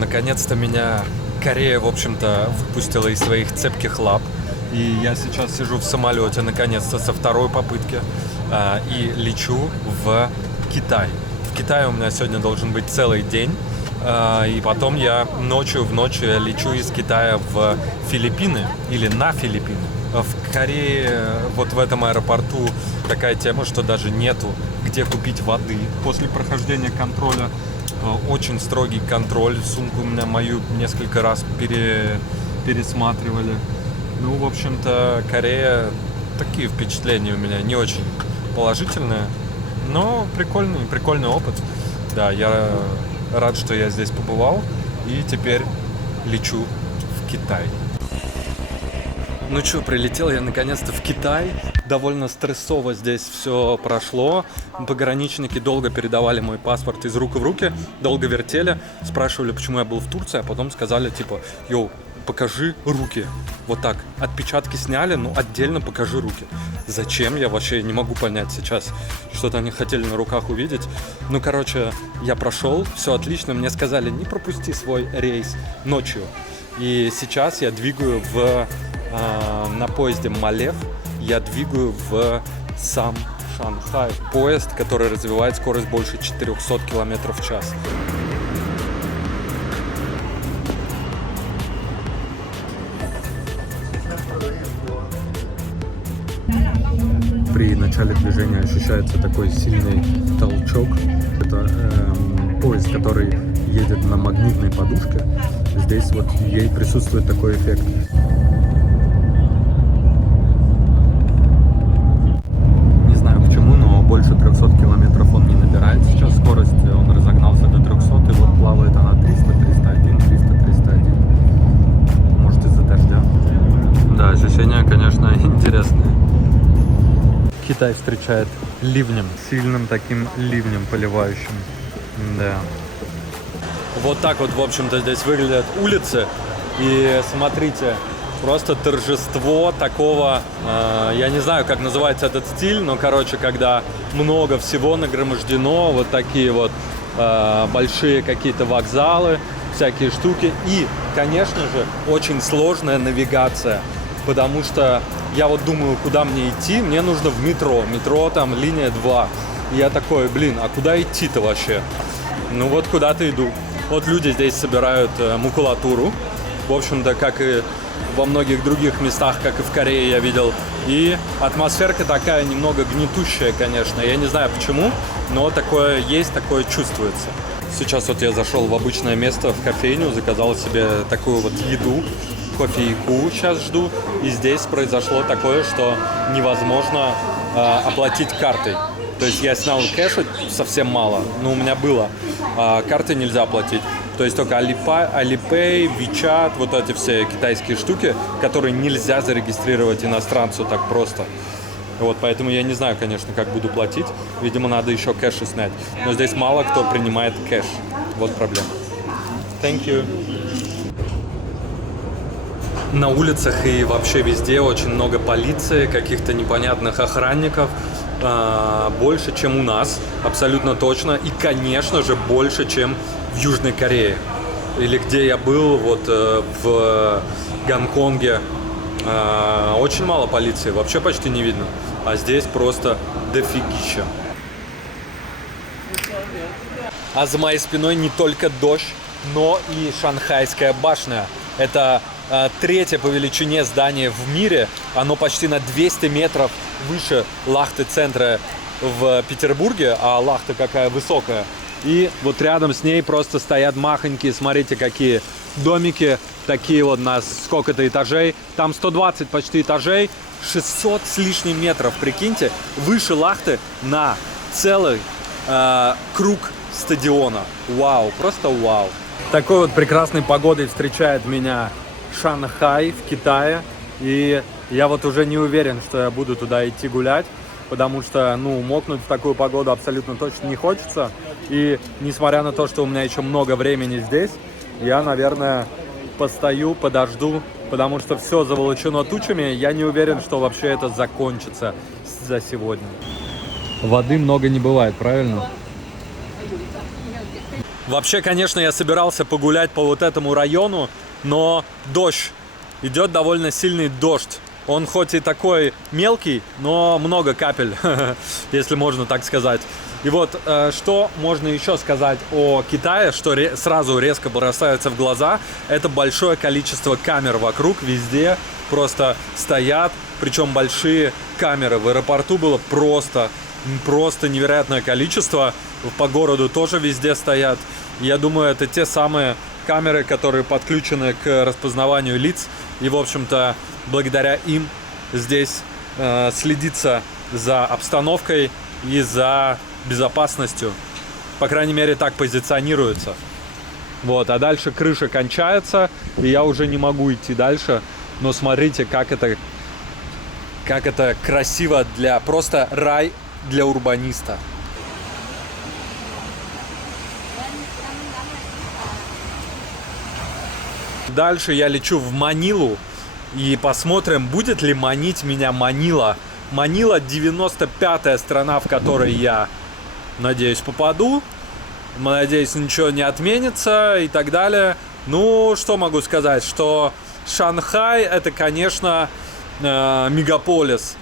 Наконец-то меня Корея, в общем-то, выпустила из своих цепких лап. И я сейчас сижу в самолете, наконец-то, со второй попытки. И лечу в Китай. В Китае у меня сегодня должен быть целый день. И потом я в ночь лечу из Китая в Филиппины или на Филиппины. В Корее вот в этом аэропорту такая тема, что даже нету где купить воды после прохождения контроля. Очень строгий контроль. Сумку у меня мою несколько раз пересматривали. Ну, в общем-то, Корея, такие впечатления у меня не очень положительные, но прикольный опыт. Да, я рад, что я здесь побывал, и теперь лечу в Китай. Ну что, прилетел я наконец-то в Китай. Довольно стрессово здесь все прошло. Пограничники долго передавали мой паспорт из рук в руки, долго вертели, спрашивали, почему я был в Турции, а потом сказали, типа, йоу, покажи руки. Вот так. Отпечатки сняли, но отдельно покажи руки. Зачем? Я вообще не могу понять сейчас. Что-то они хотели на руках увидеть. Ну, короче, я прошел, все отлично. Мне сказали, не пропусти свой рейс ночью. И сейчас я двигаю на поезде Малев. Я двигаю в сам Шанхай. Поезд, который развивает скорость больше 400 км в час. При начале движения ощущается такой сильный толчок. Это поезд, который едет на магнитной подушке. Здесь вот ей присутствует такой эффект. Не знаю почему, но больше 300 километров он не набирает сейчас скорость. Он разогнался до 300, и вот плавает она 300, 301, 300, 301. Может, из-за дождя. Да, ощущения, конечно, интересные. Китай встречает ливнем, сильным таким ливнем поливающим. Да. Вот так вот, в общем-то, здесь выглядят улицы. И смотрите, просто торжество такого, я не знаю, как называется этот стиль, но, короче, когда много всего нагромождено, вот такие вот большие какие-то вокзалы, всякие штуки. И, конечно же, очень сложная навигация. Потому что я вот думаю, куда мне идти, мне нужно в метро. Метро там линия 2. И я такой, а куда идти-то вообще? Ну вот куда-то иду. Вот люди здесь собирают макулатуру. В общем-то, как и во многих других местах, как и в Корее я видел. И атмосферка такая немного гнетущая, конечно. Я не знаю почему, но такое есть, такое чувствуется. Сейчас вот я зашел в обычное место, в кофейню, заказал себе такую вот еду. Кофейку сейчас жду, и здесь произошло такое, что невозможно оплатить картой. То есть я снял кэша совсем мало, но у меня было, картой нельзя оплатить. То есть только Alipay, WeChat, вот эти все китайские штуки, которые нельзя зарегистрировать иностранцу так просто. Вот, поэтому я не знаю, конечно, как буду платить. Видимо, надо еще кэши снять. Но здесь мало кто принимает кэш. Вот проблема. Thank you. На улицах и вообще везде очень много полиции, каких-то непонятных охранников. Больше, чем у нас, абсолютно точно. И, конечно же, больше, чем в Южной Корее. Или где я был, вот в Гонконге. Очень мало полиции, вообще почти не видно. А здесь просто дофигища. А за моей спиной не только дождь, но и Шанхайская башня. Это третье по величине здание в мире. Оно почти на 200 метров выше Лахте-центра в Петербурге. А Лахта какая высокая. И вот рядом с ней просто стоят махонькие, смотрите, какие домики. Такие вот на сколько-то этажей. Там 120 почти этажей. 600 с лишним метров, прикиньте. Выше Лахты на целый круг стадиона. Вау, просто вау. Такой вот прекрасной погодой встречает меня Шанхай в Китае. И я вот уже не уверен, что я буду туда идти гулять, потому что, мокнуть в такую погоду абсолютно точно не хочется. И несмотря на то, что у меня еще много времени здесь, я, наверное, постою, подожду, потому что все заволочено тучами. Я не уверен, что вообще это закончится за сегодня. Воды много не бывает, правильно? Вообще, конечно, я собирался погулять по вот этому району, но дождь. Идет довольно сильный дождь. Он хоть и такой мелкий, но много капель, если можно так сказать. И вот, что можно еще сказать о Китае, что сразу резко бросается в глаза, это большое количество камер вокруг, везде просто стоят, причем большие камеры. В аэропорту было просто невероятное количество, по городу тоже везде стоят. Я думаю, это те самые камеры, которые подключены к распознаванию лиц, и, в общем-то, благодаря им здесь следится за обстановкой и за безопасностью. По крайней мере, так позиционируется. Вот, а дальше крыша кончается, и я уже не могу идти дальше. Но смотрите, как это красиво, просто рай для урбаниста. Дальше я лечу в Манилу и посмотрим, будет ли манить меня Манила. Манила 95-я страна, в которой я, надеюсь, попаду. Надеюсь, ничего не отменится и так далее. Ну, что могу сказать, что Шанхай это, конечно, мегаполис.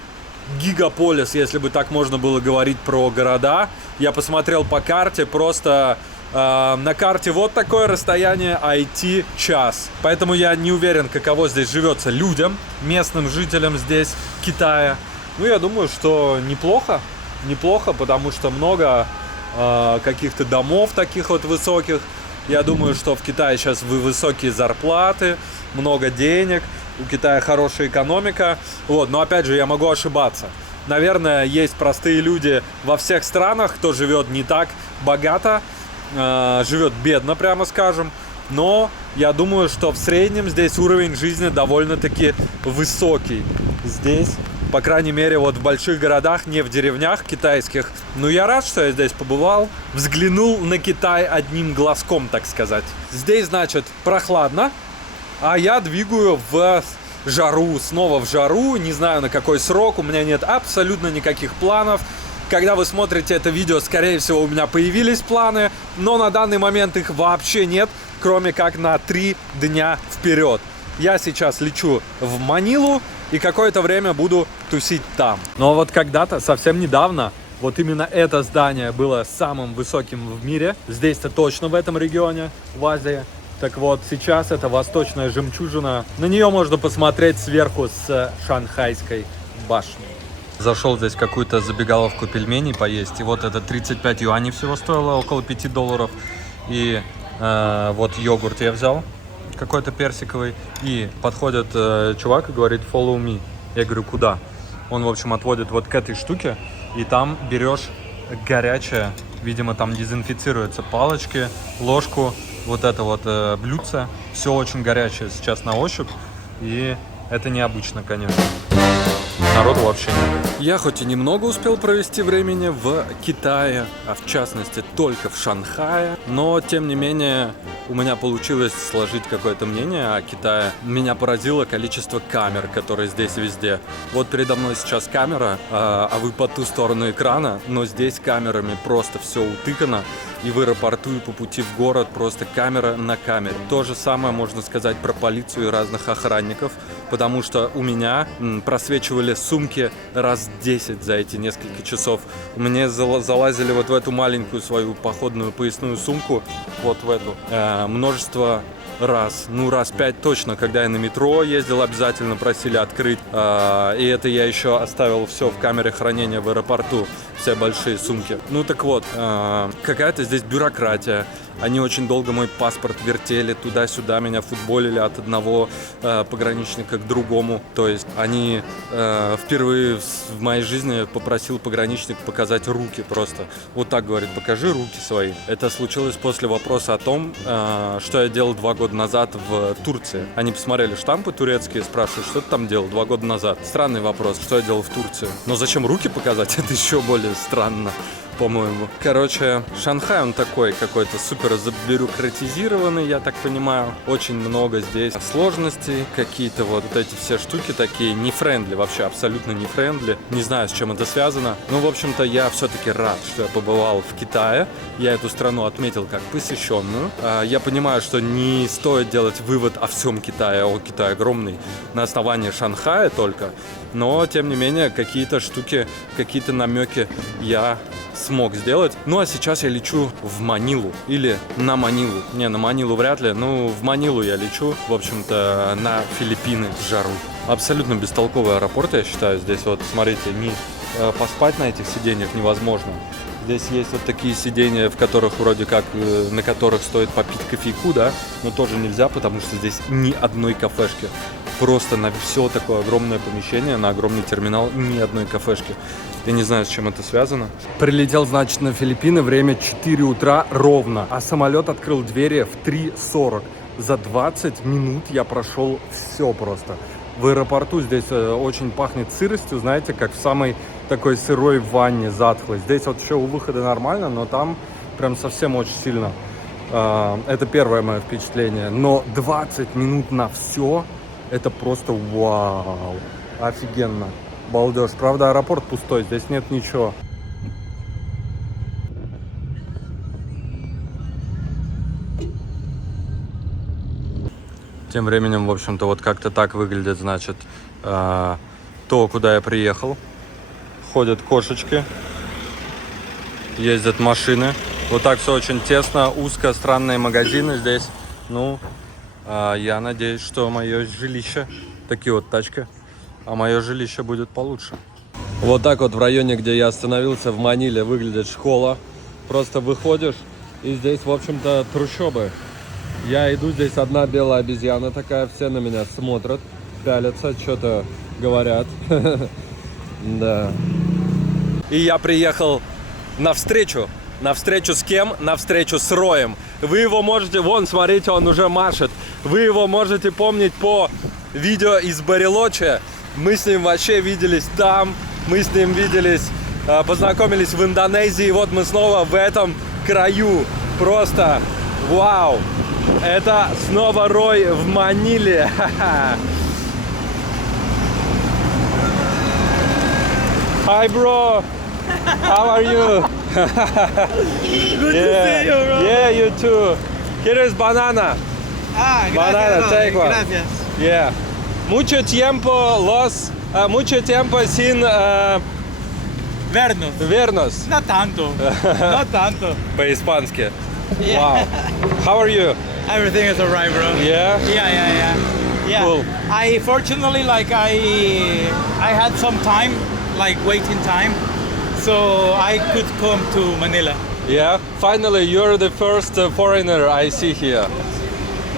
Гигаполис, если бы так можно было говорить про города. Я посмотрел по карте, просто на карте вот такое расстояние IT час. Поэтому я не уверен, каково здесь живется людям, местным жителям здесь, Китая. Ну, я думаю, что неплохо, потому что много каких-то домов таких вот высоких. Я думаю, что в Китае сейчас высокие зарплаты, много денег, у Китая хорошая экономика. Вот, но опять же, я могу ошибаться. Наверное, есть простые люди во всех странах, кто живет не так богато, живет бедно, прямо скажем. Но я думаю, что в среднем здесь уровень жизни довольно-таки высокий. Здесь, по крайней мере, вот в больших городах, не в деревнях китайских. Но я рад, что я здесь побывал. Взглянул на Китай одним глазком, так сказать. Здесь, значит, прохладно, а я двигаю в жару. Снова в жару. Не знаю, на какой срок. У меня нет абсолютно никаких планов. Когда вы смотрите это видео, скорее всего, у меня появились планы. Но на данный момент их вообще нет, кроме как на 3 дня вперед. Я сейчас лечу в Манилу и какое-то время буду тусить там. Но вот когда-то, совсем недавно, вот именно это здание было самым высоким в мире. Здесь-то точно в этом регионе, в Азии. Так вот, сейчас это восточная жемчужина. На нее можно посмотреть сверху с Шанхайской башни. Зашел здесь в какую-то забегаловку пельменей поесть. И вот это 35 юаней всего стоило, около $5. И вот йогурт я взял, какой-то персиковый. И подходит чувак и говорит follow me. Я говорю, куда? Он, в общем, отводит вот к этой штуке. И там берешь горячее, видимо, там дезинфицируются палочки, ложку, вот это вот блюдце. Все очень горячее сейчас на ощупь. И это необычно, конечно. Народу вообще нет. Я хоть и немного успел провести времени в Китае, а в частности только в Шанхае, но тем не менее у меня получилось сложить какое-то мнение о Китае. Меня поразило количество камер, которые здесь везде. Вот передо мной сейчас камера, а вы по ту сторону экрана, но здесь камерами просто все утыкано. И в аэропорту, и по пути в город просто камера на камере. То же самое можно сказать про полицию и разных охранников, потому что у меня просвечивали сумки раз 10 за эти несколько часов. У меня залазили вот в эту маленькую свою походную поясную сумку, вот в эту, множество раз, раз 5 точно, когда я на метро ездил, обязательно просили открыть. И это я еще оставил все в камере хранения в аэропорту, все большие сумки. Ну так вот, какая-то здесь бюрократия. Они очень долго мой паспорт вертели туда-сюда, меня футболили от одного пограничника к другому. То есть они впервые в моей жизни попросил пограничник показать руки просто. Вот так говорит, покажи руки свои. Это случилось после вопроса о том, что я делал 2 года назад в Турции. Они посмотрели штампы турецкие, спрашивают, что ты там делал 2 года назад. Странный вопрос, что я делал в Турции. Но зачем руки показать, это еще более странно. по-моему. Короче, Шанхай, он такой какой-то супер забюрократизированный, я так понимаю. Очень много здесь сложностей, какие-то вот эти все штуки такие не френдли, вообще абсолютно не френдли. Не знаю, с чем это связано. Но, в общем-то, я все-таки рад, что я побывал в Китае. Я эту страну отметил как посещенную. Я понимаю, что не стоит делать вывод о всем Китае, о Китае огромный, на основании Шанхая только. Но, тем не менее, какие-то штуки, какие-то намеки я смог сделать. Ну, а сейчас я лечу в Манилу. Или на Манилу. Не, на Манилу вряд ли. Ну, в Манилу я лечу, в общем-то, на Филиппины в жару. Абсолютно бестолковый аэропорт, я считаю. Здесь вот, смотрите, поспать на этих сиденьях невозможно. Здесь есть вот такие сиденья, в которых вроде как, на которых стоит попить кофейку, да, но тоже нельзя, потому что здесь ни одной кафешки. Просто на все такое огромное помещение, на огромный терминал, ни одной кафешки. Я не знаю, с чем это связано. Прилетел, значит, на Филиппины, время 4 утра ровно, а самолет открыл двери в 3:40. За 20 минут я прошел все просто. В аэропорту здесь очень пахнет сыростью, знаете, как в самой такой сырой ванне, затхлой. Здесь вот еще у выхода нормально, но там прям совсем очень сильно. Это первое мое впечатление. Но 20 минут на все, это просто вау. Офигенно. Балдеж. Правда, аэропорт пустой, здесь нет ничего. Тем временем, в общем-то, вот как-то так выглядит, значит, то, куда я приехал. Ходят кошечки, ездят машины. Вот так все очень тесно, узко, странные магазины здесь. Ну, я надеюсь, что мое жилище, такие вот тачки, а мое жилище будет получше. Вот так вот в районе, где я остановился, в Маниле, выглядит школа. Просто выходишь, и здесь, в общем-то, трущобы. Я иду, здесь одна белая обезьяна такая, все на меня смотрят, пялятся, что-то говорят. Да. И я приехал навстречу. Навстречу с кем? Навстречу с Роем. Вы его можете... Вон, смотрите, он уже машет. Вы его можете помнить по видео из Барелочи. Мы с ним вообще виделись там. Мы с ним виделись, познакомились в Индонезии. И вот мы снова в этом краю. Просто вау. Это снова Рой в Маниле. Hi, bro. How are you? Good to see you, bro. Yeah, you too. Here is banana. Gracias, Banana, bro. take one. Gracias. Yeah. Mucho tiempo sin vernos. No tanto. No tanto. По-испански. Yeah. Wow. How are you? Everything is alright, bro. Yeah? Yeah. Cool. I fortunately I had some time, like waiting time, so I could come to Manila. Yeah. Finally, you're the first foreigner I see here.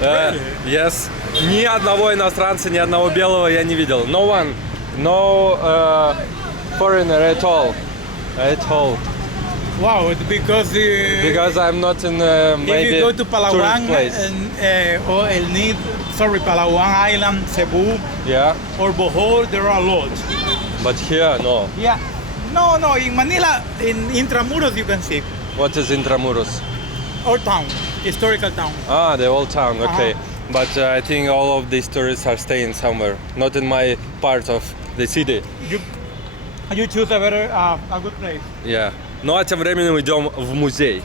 Really? Yes. Ни одного иностранца, ни одного белого я не видел. No one. No foreigner at all. At all. Wow, Because I'm not in maybe if you go to Palawan tourist place. or El Nid, Palawan Island, Cebu, Yeah. or Bohol, there are a lot. But here, no. Yeah. No, in Manila, in Intramuros you can see. What is Intramuros? Our town, historical town. Ah, the old town. Okay. But I think all of these tourists are staying somewhere, not in my part of the city. You choose a good place. Yeah. Ну а тем временем идем в музей.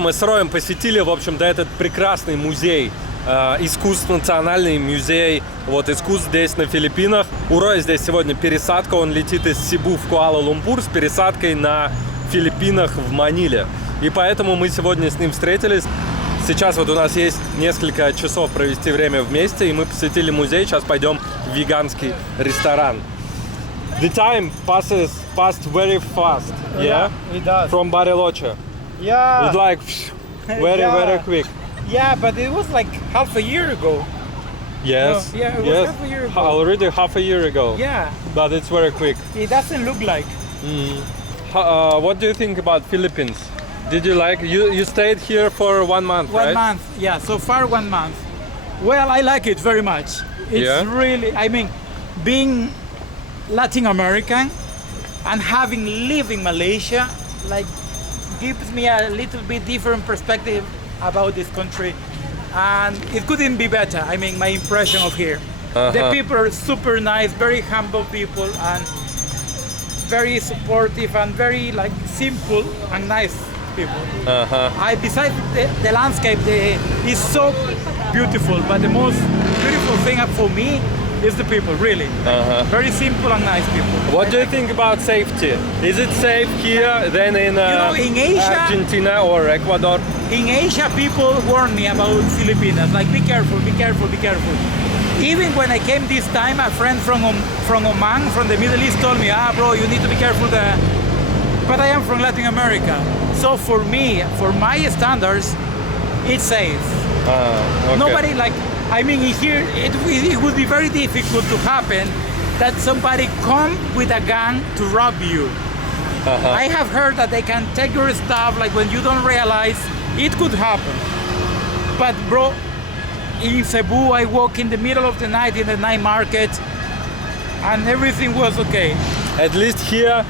Мы с Роем посетили, в общем-то, этот прекрасный музей искусств, национальный музей искусств здесь на Филиппинах. У Роя здесь сегодня пересадка, он летит из Себу в Куала-Лумпур с пересадкой на Филиппинах в Маниле. И поэтому мы сегодня с ним встретились. Сейчас вот у нас есть несколько часов провести время вместе, и мы посетили музей. Сейчас пойдем в веганский ресторан. The time passed very fast, yeah? It does. From Bariloche. Yeah. It's like very, Yeah. very quick. Yeah, but it was like half a year ago. Yes, No, yeah, it was yes. half a year ago. Already half a year ago. Yeah. But it's very quick. It doesn't look like. What do you think about Philippines? Did you like, you stayed here for 1 month, 1 right? month. Yeah, so far 1 month. Well, I like it very much. It's Yeah? really, I mean, being Latin American and having lived in Malaysia, like, gives me a little bit different perspective about this country. And it couldn't be better. I mean, my impression of here. The people are super nice, very humble people, and very supportive and very like simple and nice people. Besides the landscape, is so beautiful, but the most beautiful thing for me is the people, really. Very simple and nice people. What do you think about safety? Is it safe here than in, in Asia- Argentina or Ecuador? In Asia, people warn me about Filipinas, like be careful, be careful, be careful. Even when I came this time, a friend from Oman, from the Middle East, told me, bro, you need to be careful there. But I am from Latin America. So for me, for my standards, it's safe. Okay. Nobody like, I mean, here, it would be very difficult to happen that somebody come with a gun to rob you. I have heard that they can take your stuff, like when you don't realize, it could happen. But bro, in Cebu, I walk in the middle of the night in the night market, and everything was okay. At least here,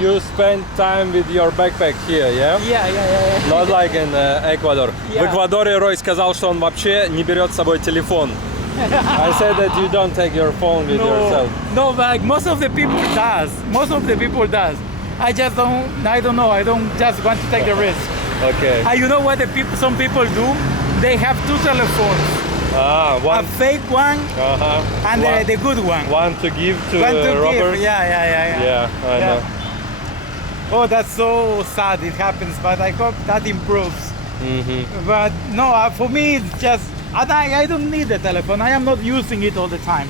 you spend time with your backpack here, yeah? Yeah. Not like in Ecuador. В Yeah. Эквадоре Рой сказал, что он вообще не берет с собой телефон. I said that you don't take your phone with yourself. No, but like most of the people does. Most of the people does. I just don't. I don't know. I don't just want to take the risk. Okay. You know what some people do? They have two telephones. A One. fake one and One. the good one. One to give to One to robbers. give. Yeah. Yeah, I know. Oh, that's so sad. It happens, but I hope that improves. But no, for me, it's just. And I don't need the telephone. I am not using it all the time.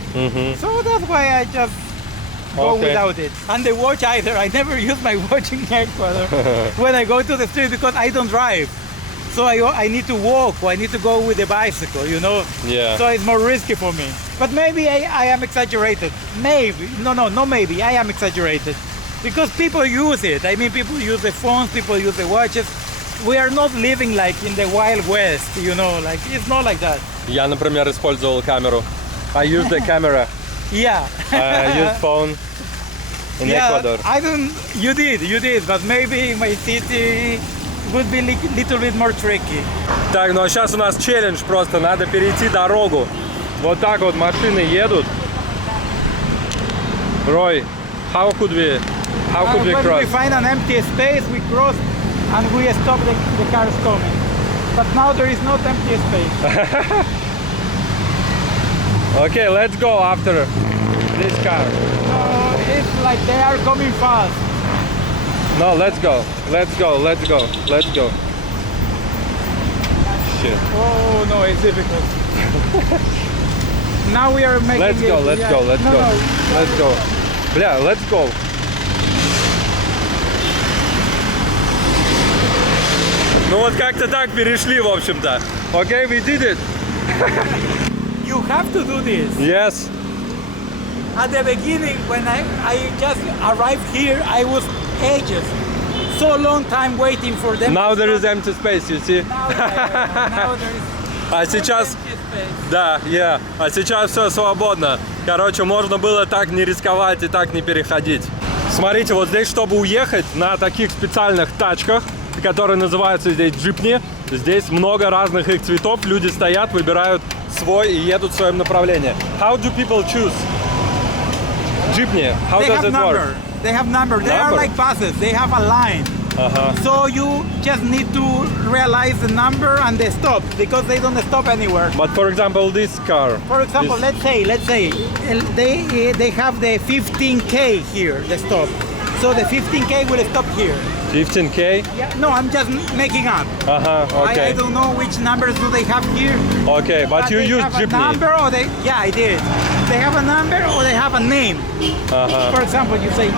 So that's why I just go Okay. without it. And the watch either. I never use my watch in Ecuador when I go to the street because I don't drive. So I need to walk or I need to go with the bicycle, you know? Yeah. So it's more risky for me. But maybe I am exaggerated. Maybe. No, maybe. I am exaggerated. Because people use it. I mean, people use the phones, people use the watches. We are not living like in the Wild West, you know? Like, it's not like that. Я, например, использовал камеру. I use the camera. Yeah. I use phone in Ecuador. I don't. You did, but maybe in my city would be little bit more tricky. Так, ну а сейчас у нас челлендж просто. Надо перейти дорогу. Вот так вот машины едут. Рой, how could we When cross? we find an empty space, we cross and we stop the cars coming. But now there is no empty space. Okay, let's go after this car. It's like they are coming fast. No, let's go. Shit. Oh no, it's difficult. Now we are making Let's go. No. Бля, let's go. Ну вот как-то так перешли, в общем-то. Okay, we did it. You have to do this. Yes. At the beginning, when I just arrived here, I was ages, so long time waiting for them. Now to there is stop. empty space, you see. Now there is А сейчас, empty space. да, а сейчас все свободно. Короче, можно было так не рисковать и так не переходить. Смотрите, вот здесь, чтобы уехать на таких специальных тачках, которые называются здесь джипни, здесь много разных их цветов, люди стоят, выбирают свой и едут в своем направлении. How do people choose? Jeepney, how They does have it number. work? They have number. They are Number? like buses. They have a line. So you just need to realize the number and the stop because they don't stop anywhere. But for example, this car. For example, this- let's say they have the 15K here, the stop. So the 15K will stop here. 15K? Yeah, no, I'm just making up. Ага, I окей. don't know which numbers do they have here. Окей, but you they use have a Jeepney. number or they, yeah, I did. They have a number or they have a name. Ага. For example, you say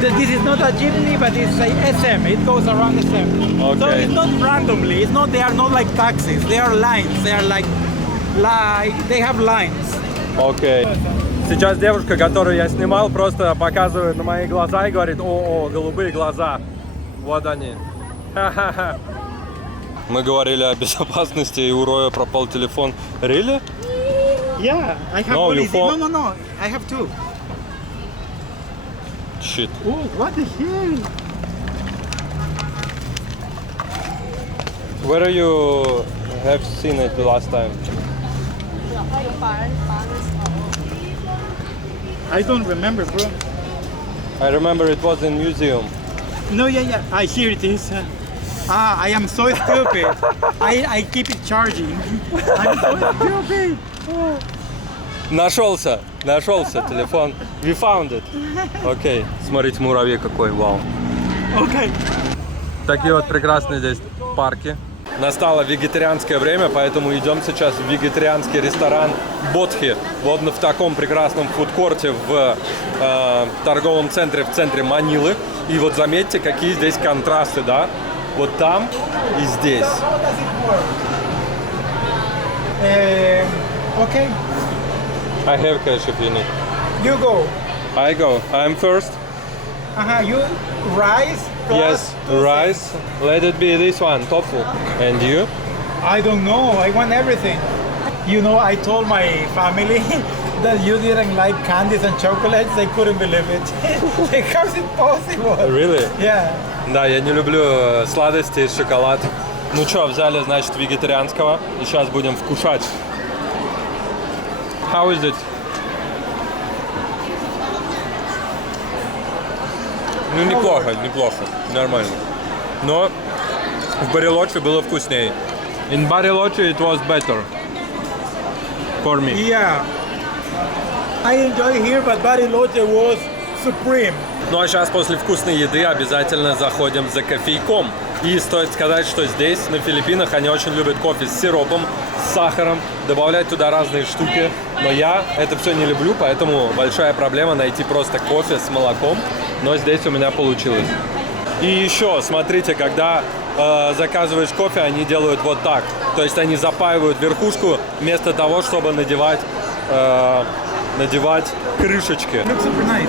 that this is not a jeepney, but it's a SM. It goes around SM. So Okay. it's not randomly. It's not. They are not like taxis. They are lines. They are like they have lines. Окей. Сейчас девушка, которую я снимал, просто показывает на мои глаза и говорит: о, голубые глаза. Вот они. Ха-ха-ха. Мы говорили о безопасности, и у Роя пропал телефон. Really? Yeah, I have No, one. you fall- No. I have two. Shit. Oh, what the hell? Where you have seen it the last time? I don't remember, bro. I remember it was in museum. No, yeah. Here it is. I am so stupid. I keep it charging. I'm so stupid. Нашелся телефон. We found it. Окей. Смотрите, муравей какой, вау. Okay. Такие вот прекрасные здесь парки. Настало вегетарианское время, поэтому идем сейчас в вегетарианский ресторан Бодхи. Вот в таком прекрасном фудкорте в торговом центре, в центре Манилы. И вот заметьте, какие здесь контрасты, да? Вот там и здесь. Okay. I have cash if you need. You go. I go. I'm first. You rice. plus Yes, two rice. Let it be this one, tofu. And you? things. I don't know. I want everything. You know, I told my family that you didn't like candies and chocolates. They couldn't believe it. How is it possible? Really? Yeah. Да, я не люблю сладости, шоколад. Ну что, взяли, значит, вегетарианского. И сейчас будем вкушать. How is it? Ну, неплохо, нормально. Но в Барилоче было вкуснее. In Bariloche it was better. For me. Yeah. I enjoy here, but Bariloche was supreme. Ну а сейчас после вкусной еды обязательно заходим за кофейком. И стоит сказать, что здесь, на Филиппинах, они очень любят кофе с сиропом, с сахаром, добавлять туда разные штуки. Но я это все не люблю, поэтому большая проблема найти просто кофе с молоком. Но здесь у меня получилось. И еще, смотрите, когда заказываешь кофе, они делают вот так. То есть они запаивают верхушку вместо того, чтобы надевать крышечки. Looks super nice.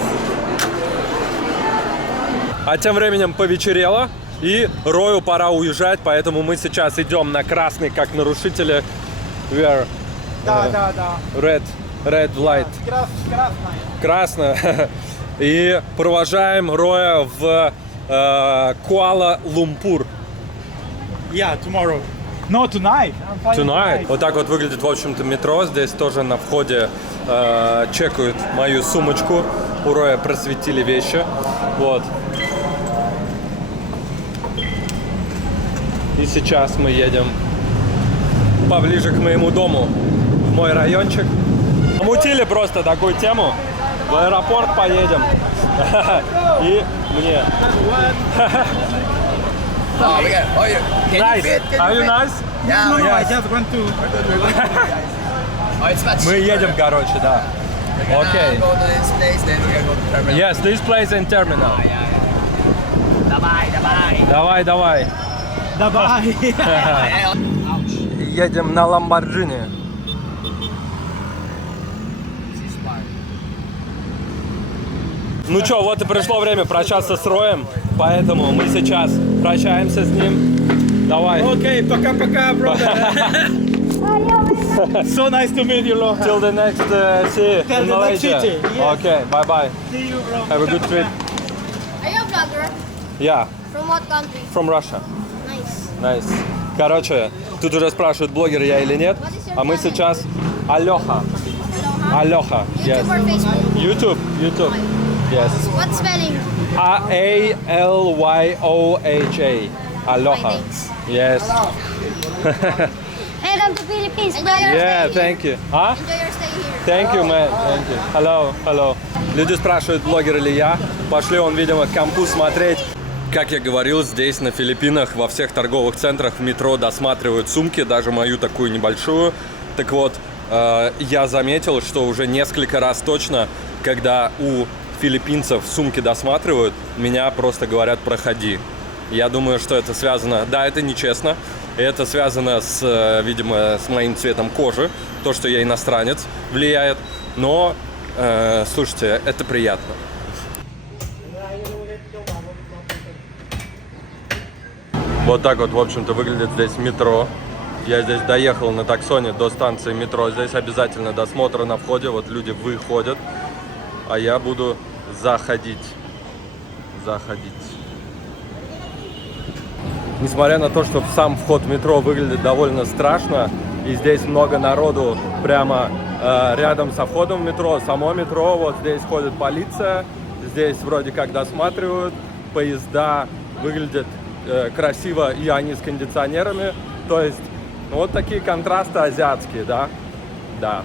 А тем временем повечерело, и Рою пора уезжать, поэтому мы сейчас идем на красный, как нарушители. Where? Да. Red light. Красная. Красно. И провожаем Роя в Куала-Лумпур. Yeah, tomorrow. No, tonight. I'm flying Tonight. Вот так вот выглядит, в общем-то, метро. Здесь тоже на входе чекают мою сумочку. У Роя просветили вещи. Вот. И сейчас мы едем поближе к моему дому, в мой райончик. Мутили просто такую тему. В аэропорт поедем. И мне. Oh, we got. Oh, you. Can Nice. you fit? Can Are you you fit? nice? Yeah. No, we I got. just want to. Oh, it's much. Мы едем, короче, да. We're gonna Okay. go to this place, then we're gonna go to terminal. Yes, this place in terminal. Давай. Давай. Давай. Ouch. Едем на Ламборджини. This is smart. Ну что, вот и пришло время прощаться с Роем, поэтому мы сейчас прощаемся с ним. Давай. Okay, пока-пока, brother. So nice to meet you, Lohan. Till the next see Till in the next Malaysia. city, yes. Okay, bye. See you, bro. Have a good trip. Are you a vlogger? Yeah, From what country? from Russia. Nice. Nice. Короче, тут уже спрашивают, блогер я или нет, а мы сейчас Алёха. Алёха. Yes. YouTube or Facebook? YouTube. Yes. What spelling? A-L-Y-O-H-A. Алёха. Thanks. Yes. Hey, come to Philippines. Enjoy your Yeah, stay thank you. А? Enjoy your stay here. Thank you, man. Thank you. Hello. Люди спрашивают, блогер ли я. Пошли он, видимо, к компу смотреть. Как я говорил, здесь на Филиппинах во всех торговых центрах в метро досматривают сумки, даже мою такую небольшую. Так вот, я заметил, что уже несколько раз точно, когда у филиппинцев сумки досматривают, меня просто говорят «проходи». Я думаю, что это связано... Да, это нечестно. Это связано с, видимо, с моим цветом кожи. То, что я иностранец, влияет. Но, слушайте, это приятно. Вот так вот, в общем-то, выглядит здесь метро. Я здесь доехал на таксоне до станции метро. Здесь обязательно досмотр на входе. Вот люди выходят, а я буду заходить. Несмотря на то, что сам вход в метро выглядит довольно страшно, и здесь много народу прямо рядом со входом в метро, само метро, вот здесь ходит полиция, здесь вроде как досматривают, поезда выглядят красиво, и они с кондиционерами, то есть вот такие контрасты азиатские, да? Да.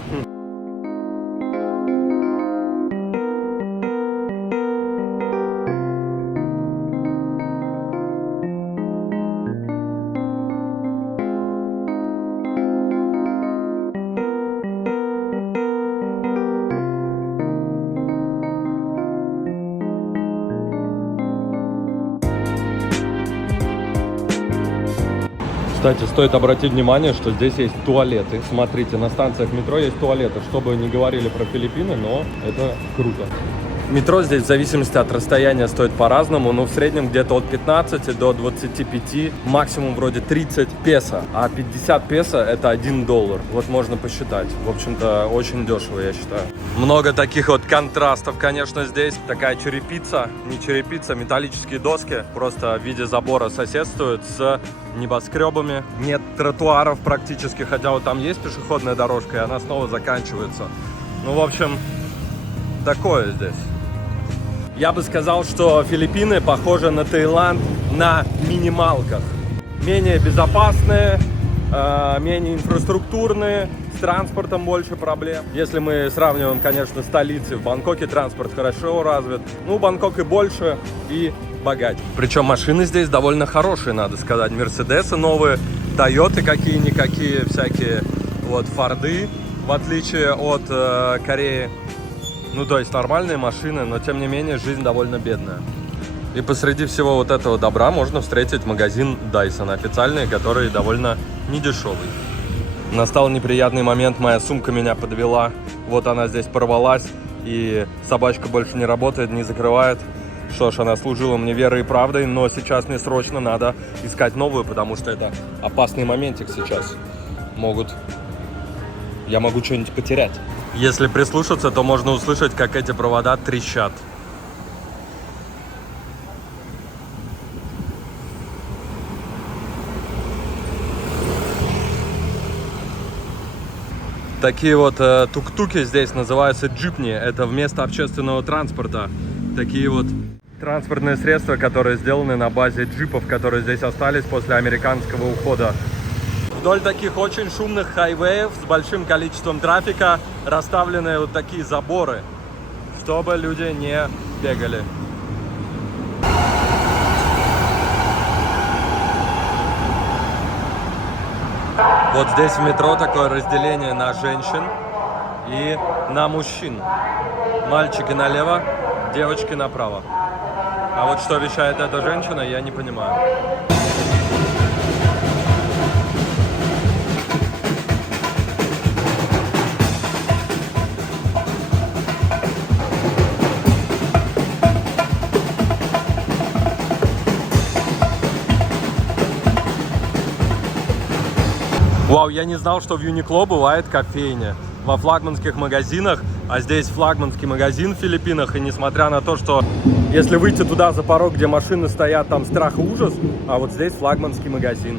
Кстати, стоит обратить внимание, что здесь есть туалеты. Смотрите, на станциях метро есть туалеты. Что бы ни говорили про Филиппины, но это круто. Метро здесь в зависимости от расстояния стоит по-разному, но в среднем где-то от 15 до 25, максимум вроде 30 песо, а 50 песо это $1. Вот можно посчитать. В общем-то, очень дешево, я считаю. Много таких вот контрастов, конечно, здесь. Такая черепица, не черепица, металлические доски просто в виде забора соседствуют с небоскребами. Нет тротуаров практически, хотя вот там есть пешеходная дорожка, и она снова заканчивается. Ну, в общем, такое здесь. Я бы сказал, что Филиппины похожи на Таиланд на минималках. Менее безопасные, менее инфраструктурные, с транспортом больше проблем. Если мы сравниваем, конечно, столицы, в Бангкоке транспорт хорошо развит. Ну, Бангкок и больше, и богаче. Причем машины здесь довольно хорошие, надо сказать. Мерседесы новые, Тойоты какие-никакие, всякие вот Форды, в отличие от Кореи. Ну, то есть нормальные машины, но тем не менее жизнь довольно бедная. И посреди всего вот этого добра можно встретить магазин Dyson официальный, который довольно недешевый. Настал неприятный момент, моя сумка меня подвела. Вот она здесь порвалась, и собачка больше не работает, не закрывает. Что ж, она служила мне верой и правдой, но сейчас мне срочно надо искать новую, потому что это опасный моментик сейчас. Я могу что-нибудь потерять. Если прислушаться, то можно услышать, как эти провода трещат. Такие вот тук-туки здесь называются джипни. Это вместо общественного транспорта. Такие вот транспортные средства, которые сделаны на базе джипов, которые здесь остались после американского ухода. Вдоль таких очень шумных хайвеев с большим количеством трафика расставлены вот такие заборы, чтобы люди не бегали. Вот здесь в метро такое разделение на женщин и на мужчин. Мальчики налево, девочки направо. А вот что вещает эта женщина, я не понимаю. Вау, я не знал, что в Uniqlo бывает кофейня во флагманских магазинах, а здесь флагманский магазин в Филиппинах, и несмотря на то, что если выйти туда за порог, где машины стоят, там страх и ужас, а вот здесь флагманский магазин.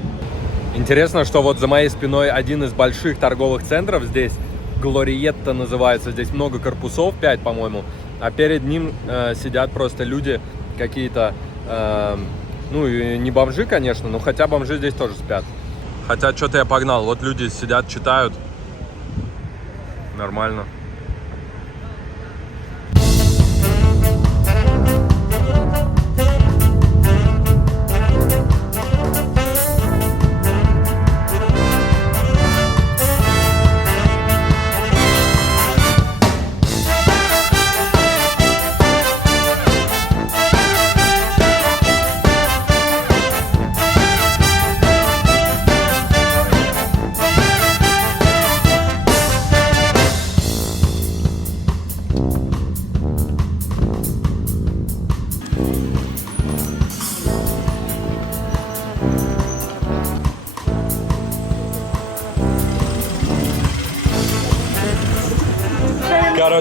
Интересно, что вот за моей спиной один из больших торговых центров здесь, Глориетта называется, здесь много корпусов, 5, по-моему, а перед ним сидят просто люди какие-то, ну, не бомжи, конечно, но хотя бомжи здесь тоже спят. Хотя что-то я погнал. Вот люди сидят, читают. Нормально.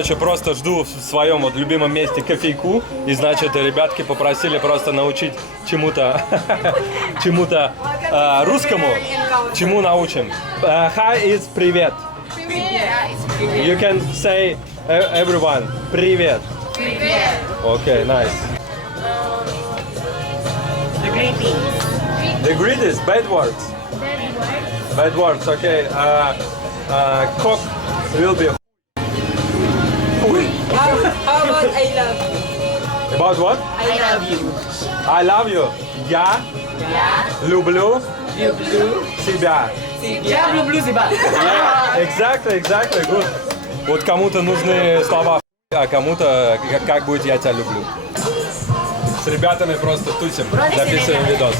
Короче, просто жду в своем вот любимом месте кофейку. И, значит, ребятки попросили просто научить чему-то, русскому. Чему научим? Hi is привет. You can say everyone привет. Okay, nice. The greetings, bad words. Bad words, okay. Cock will be. How about I love you? About what? I love you. I love you. Я люблю себя. Я люблю тебя. Exactly, good. Вот кому-то нужны слова, а кому-то как будет я тебя люблю. С ребятами просто тусим, записываем видос.